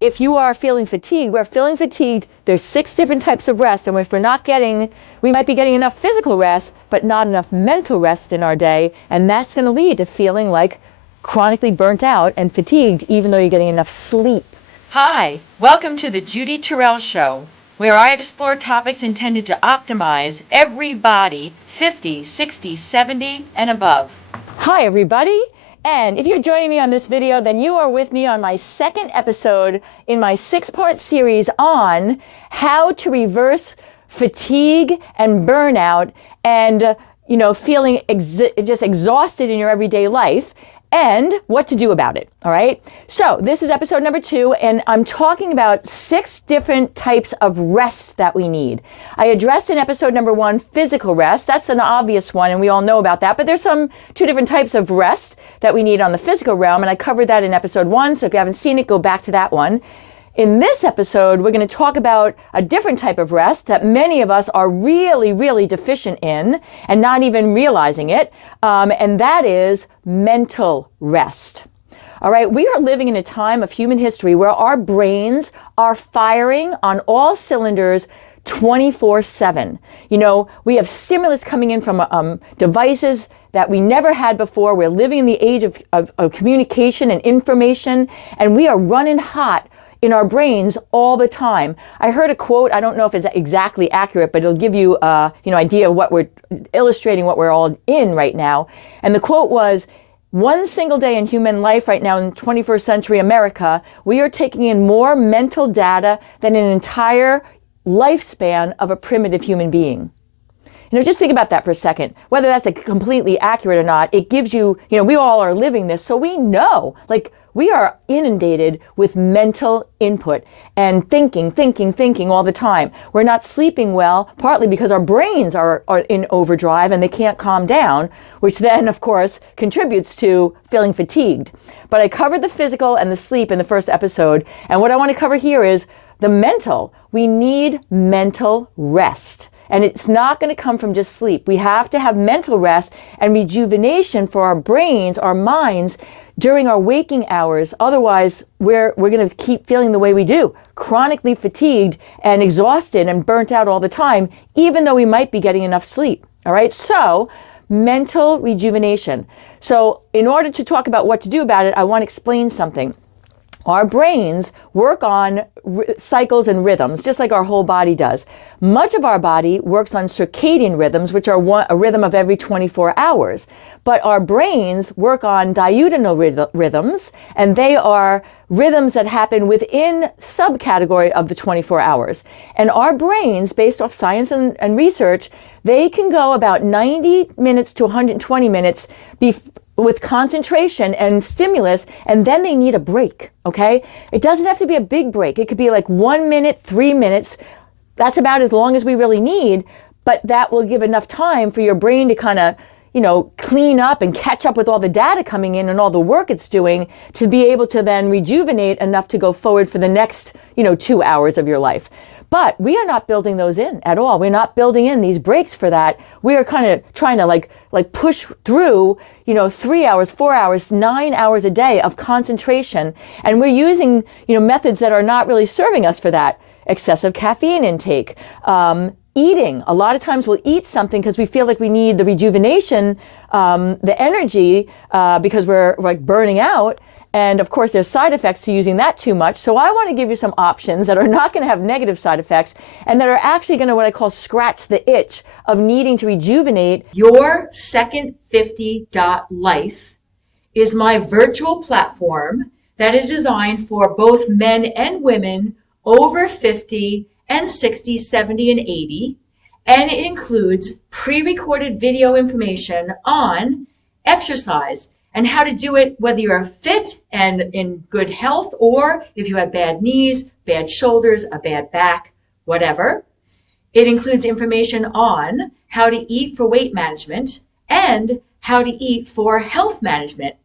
if you are feeling fatigued, we're feeling fatigued, there's 6 different types of rest, and if we're not getting, we might be getting enough physical rest, but not enough mental rest in our day, and that's going to lead to feeling like chronically burnt out and fatigued, even though you're getting enough sleep. Hi, welcome to the Judy Terrell Show, where I explore topics intended to optimize every body 50, 60, 70, and above. Hi, everybody. And if you're joining me on this video, then you are with me on my second episode in my 6-part series on how to reverse fatigue and burnout and, feeling just exhausted in your everyday life and what to do about it. All right. So this is episode number 2, and I'm talking about 6 different types of rest that we need. I addressed in episode number 1 physical rest. That's an obvious one, and we all know about that. But there's 2 different types of rest that we need on the physical realm, and I covered that in episode 1. So if you haven't seen it, go back to that one. In this episode, we're going to talk about a different type of rest that many of us are really, really deficient in and not even realizing it, and that is mental rest. All right, we are living in a time of human history where our brains are firing on all cylinders 24/7. We have stimulus coming in from devices that we never had before. We're living in the age of communication and information, and we are running hot in our brains all the time. I heard a quote, I don't know if it's exactly accurate, but it'll give you idea of what we're illustrating, what we're all in right now. And the quote was, one single day in human life right now in 21st century America, we are taking in more mental data than an entire lifespan of a primitive human being. Just think about that for a second. Whether that's completely accurate or not, it gives you, we all are living this, so we know, we are inundated with mental input and thinking all the time. We're not sleeping well, partly because our brains are in overdrive and they can't calm down, which then, of course, contributes to feeling fatigued. But I covered the physical and the sleep in the first episode, and what I want to cover here is the mental. We need mental rest. And it's not going to come from just sleep. We have to have mental rest and rejuvenation for our brains, our minds, during our waking hours. Otherwise, we're going to keep feeling the way we do, chronically fatigued and exhausted and burnt out all the time, even though we might be getting enough sleep. All right. So mental rejuvenation. So in order to talk about what to do about it, I want to explain something. Our brains work on cycles and rhythms, just like our whole body does. Much of our body works on circadian rhythms, which are a rhythm of every 24 hours. But our brains work on diurnal rhythms, and they are rhythms that happen within subcategory of the 24 hours. And our brains, based off science and research, they can go about 90 minutes to 120 minutes with concentration and stimulus, and then they need a break, okay? It doesn't have to be a big break. It could be like 1 minute, 3 minutes. That's about as long as we really need, but that will give enough time for your brain to kind of, clean up and catch up with all the data coming in and all the work it's doing to be able to then rejuvenate enough to go forward for the next, 2 hours of your life. But we are not building those in at all. We're not building in these breaks for that. We are kind of trying to like push through, 3 hours, 4 hours, 9 hours a day of concentration. And we're using, methods that are not really serving us for that. Excessive caffeine intake, eating. A lot of times we'll eat something because we feel like we need the rejuvenation, the energy, because we're burning out. And of course, there's side effects to using that too much. So I want to give you some options that are not going to have negative side effects and that are actually going to what I call scratch the itch of needing to rejuvenate. Your Second 50.life is my virtual platform that is designed for both men and women over 50 and 60, 70, and 80. And it includes pre-recorded video information on exercise and how to do it, whether you're fit and in good health, or if you have bad knees, bad shoulders, a bad back, whatever. It includes information on how to eat for weight management and how to eat for health management.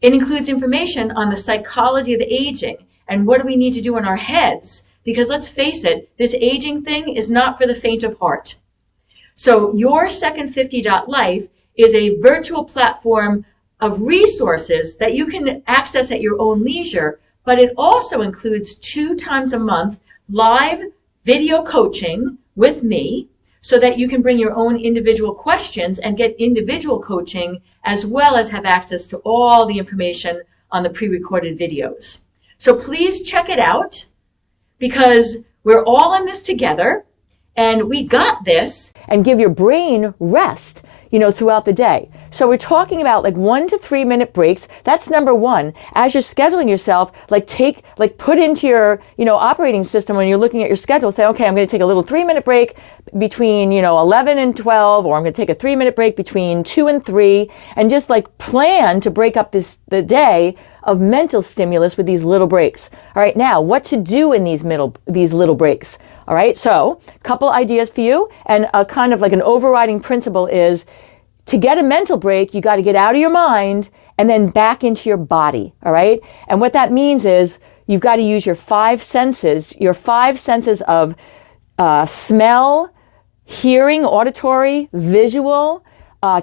It includes information on the psychology of aging and what do we need to do in our heads, because let's face it, this aging thing is not for the faint of heart. So your Second 50.life is a virtual platform of resources that you can access at your own leisure, but it also includes 2 times a month live video coaching with me so that you can bring your own individual questions and get individual coaching, as well as have access to all the information on the pre-recorded videos. So please check it out, because we're all in this together and we got this. And give your brain rest, throughout the day. So we're talking about like 1 to 3 minute breaks. That's number one. As you're scheduling yourself, put into your, operating system when you're looking at your schedule, say, okay, I'm going to take a little 3-minute break between, 11 and 12, or I'm going to take a 3-minute break between 2 and 3, and just plan to break up the day of mental stimulus with these little breaks. All right, now what to do in these little breaks. All right, so a couple ideas for you, and a kind of like an overriding principle is to get a mental break, you got to get out of your mind and then back into your body. All right, and what that means is you've got to use your 5 senses, of smell, hearing, auditory, visual,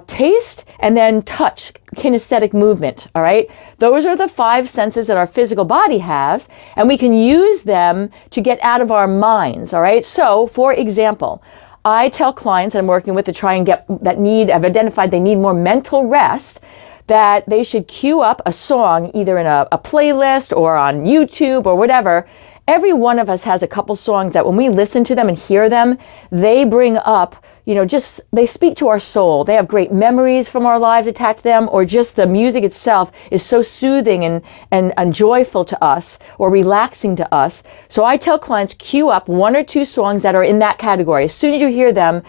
taste, and then touch, kinesthetic movement, all right? Those are the 5 senses that our physical body has, and we can use them to get out of our minds, all right? So, for example, I tell clients I'm working with to try and have identified they need more mental rest, that they should queue up a song either in a playlist or on YouTube or whatever. Every one of us has a couple songs that when we listen to them and hear them, they bring up, they speak to our soul. They have great memories from our lives attached to them, or just the music itself is so soothing and joyful to us, or relaxing to us. So I tell clients, queue up 1 or 2 songs that are in that category. As soon as you hear them,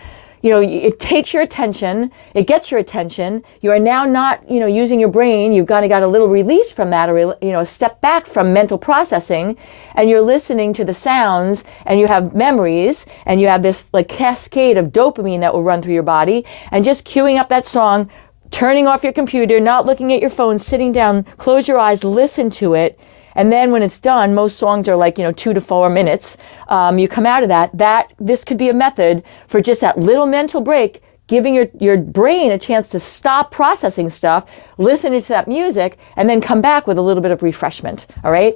it takes your attention, it gets your attention. You are now not, using your brain. You've got a little release from that, or, a step back from mental processing, and you're listening to the sounds, and you have memories, and you have this cascade of dopamine that will run through your body, and just queuing up that song, turning off your computer, not looking at your phone, sitting down, close your eyes, listen to it. And then when it's done, most songs are 2 to 4 minutes. You come out of this could be a method for just that little mental break, giving your brain a chance to stop processing stuff, listening to that music, and then come back with a little bit of refreshment, all right?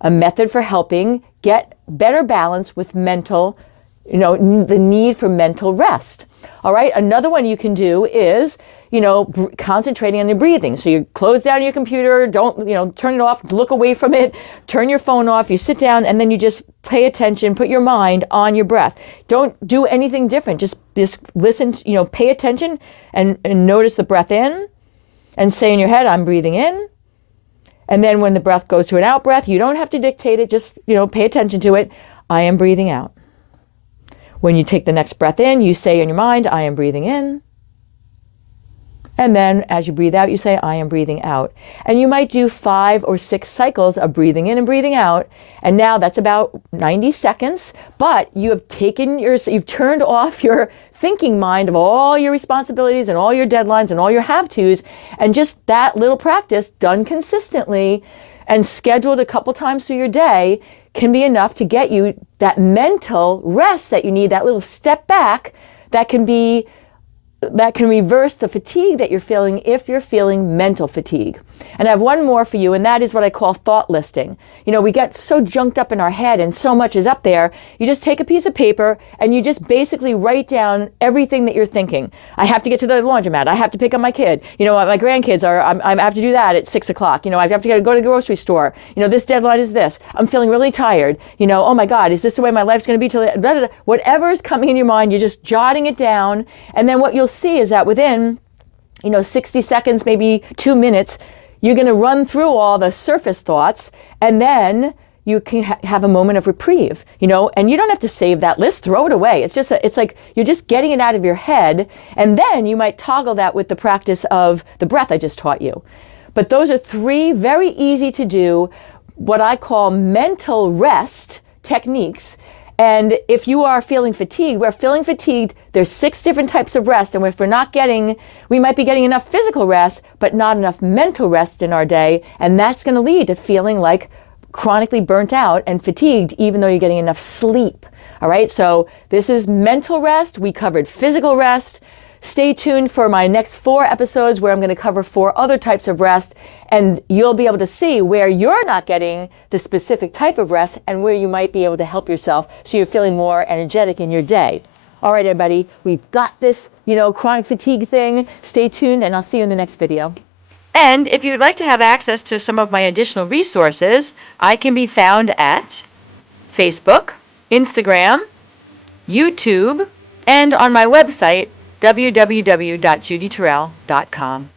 A method for helping get better balance with mental, the need for mental rest. All right, another one you can do is, concentrating on your breathing. So you close down your computer, don't, turn it off, look away from it, turn your phone off, you sit down, and then you just pay attention, put your mind on your breath. Don't do anything different. Just listen, pay attention and notice the breath in, and say in your head, I'm breathing in. And then when the breath goes to an out breath, you don't have to dictate it, just, pay attention to it. I am breathing out. When you take the next breath in, you say in your mind, I am breathing in. And then as you breathe out, you say, I am breathing out. And you might do 5 or 6 cycles of breathing in and breathing out. And now that's about 90 seconds, but you have you've turned off your thinking mind of all your responsibilities and all your deadlines and all your have-tos. And just that little practice done consistently and scheduled a couple times through your day can be enough to get you that mental rest that you need, that little step back that can reverse the fatigue that you're feeling if you're feeling mental fatigue. And I have one more for you, and that is what I call thought listing. We get so junked up in our head and so much is up there. You just take a piece of paper and you just basically write down everything that you're thinking. I have to get to the laundromat. I have to pick up my kid. My grandkids I have to do that at 6 o'clock. I have to go to the grocery store. This deadline is this. I'm feeling really tired. Oh my God, is this the way my life's going to be till blah, blah, blah. Whatever is coming in your mind, you're just jotting it down. And then what you'll see is that within 60 seconds, maybe 2 minutes, you're going to run through all the surface thoughts, and then you can have a moment of reprieve, and you don't have to save that list, throw it away. It's like you're just getting it out of your head, and then you might toggle that with the practice of the breath I just taught you. But those are 3 very easy to do, what I call mental rest techniques. And if you are feeling fatigued, there's 6 different types of rest. And if we might be getting enough physical rest, but not enough mental rest in our day. And that's going to lead to feeling like chronically burnt out and fatigued, even though you're getting enough sleep. All right. So this is mental rest. We covered physical rest. Stay tuned for my next 4 episodes where I'm going to cover 4 other types of rest, and you'll be able to see where you're not getting the specific type of rest and where you might be able to help yourself so you're feeling more energetic in your day. All right, everybody, we've got this, chronic fatigue thing. Stay tuned, and I'll see you in the next video. And if you'd like to have access to some of my additional resources, I can be found at Facebook, Instagram, YouTube, and on my website, www.judyterrell.com.